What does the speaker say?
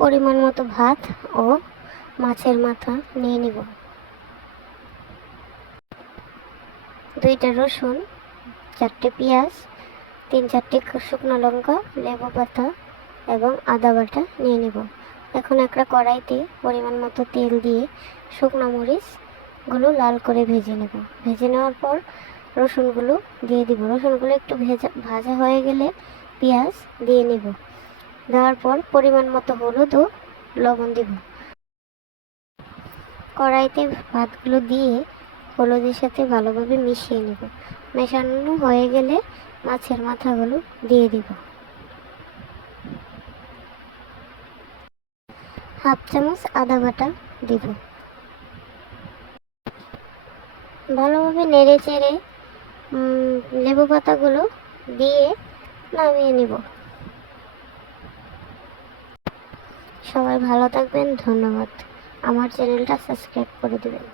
পরিমাণ মতো ভাত ও মাছের মাথা নিয়ে নিব। 2টা রসুন, 4টে পেঁয়াজ, 3-4টি শুকনো লঙ্কা, লেবু পাতা এবং আদা বাটা নিয়ে নিব। এখন একটা কড়াইতে পরিমাণ মতো তেল দিয়ে শুকনো মরিচগুলো লাল করে ভেজে নেব। ভেজে নেওয়ার পর রসুনগুলো দিয়ে দিব। রসুনগুলো একটু ভাজা হয়ে গেলে পেঁয়াজ দিয়ে নিব। দেওয়ার পর পরিমাণ মতো হলুদ ও লবণ দিব। কড়াইতে ভাতগুলো দিয়ে হলুদের সাথে ভালোভাবে মিশিয়ে নেব। মেশানো হয়ে গেলে মাছের মাথাগুলো দিয়ে দিব। হাফ চামচ আদা বাটা দিব। ভালোভাবে নেড়ে চেড়ে লেবু পাতাগুলো দিয়ে নামিয়ে নিব। সবাই ভালো থাকবেন, ধন্যবাদ। আমার চ্যানেলটা সাবস্ক্রাইব করে দেবেন।